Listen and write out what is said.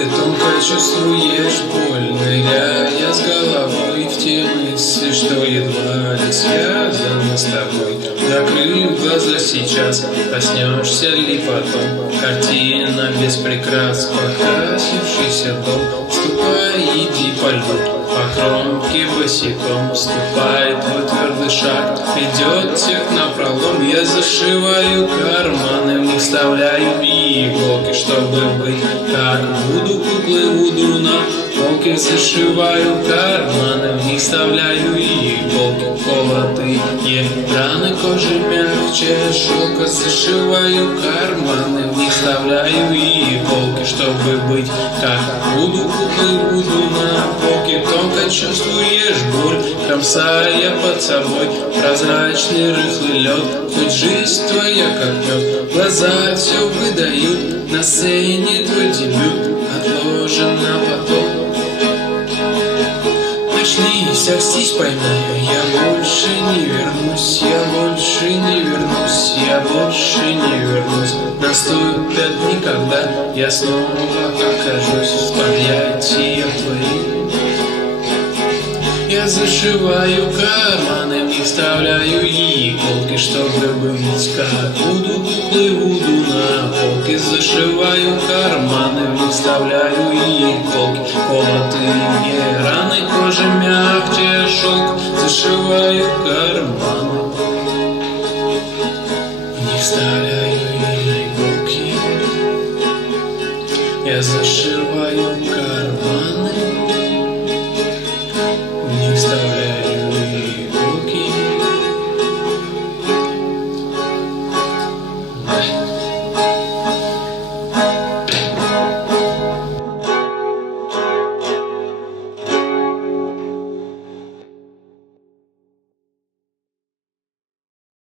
Ты тонко чувствуешь боль, ныряя с головой в те мысли, что едва ли связаны с тобой. Закрыв глаза сейчас, коснешься ли потом? Картина без прикрас, покосившийся дом. Ступай, иди по льду, по кромке босиком. Ступай, твой твердый шаг ведет всех напролом. Я зашиваю карманы, в них вставляю иголки, чтобы быть как Вуду, куклы Вуду на полке. Зашиваю карманы, в них вставляю иголки. Колотые раны кожи мягче шелка. Зашиваю карманы, в них вставляю иголки, чтобы быть как Вуду, куклы Вуду на полке. Тонко чувствуешь боль, кромсая под собой прозрачный рыхлый лед. Хоть жизнь твоя как мед, глаза все выдают. На сцене твой дебют отложен на потом. Начнись, окстись, пойми, я больше не вернусь, я больше не вернусь, я больше не вернусь. Наступят дни, когда я снова окажусь в объятиях твоих. Я зашиваю карманы, в них вставляю иголки, чтобы быть как Вуду, куклы Вуду на полке. Зашиваю карманы, в них вставляю иголки. Колотые раны кожи мягче шелк. Зашиваю карманы, в них вставляю иголки. Я зашиваю карманы.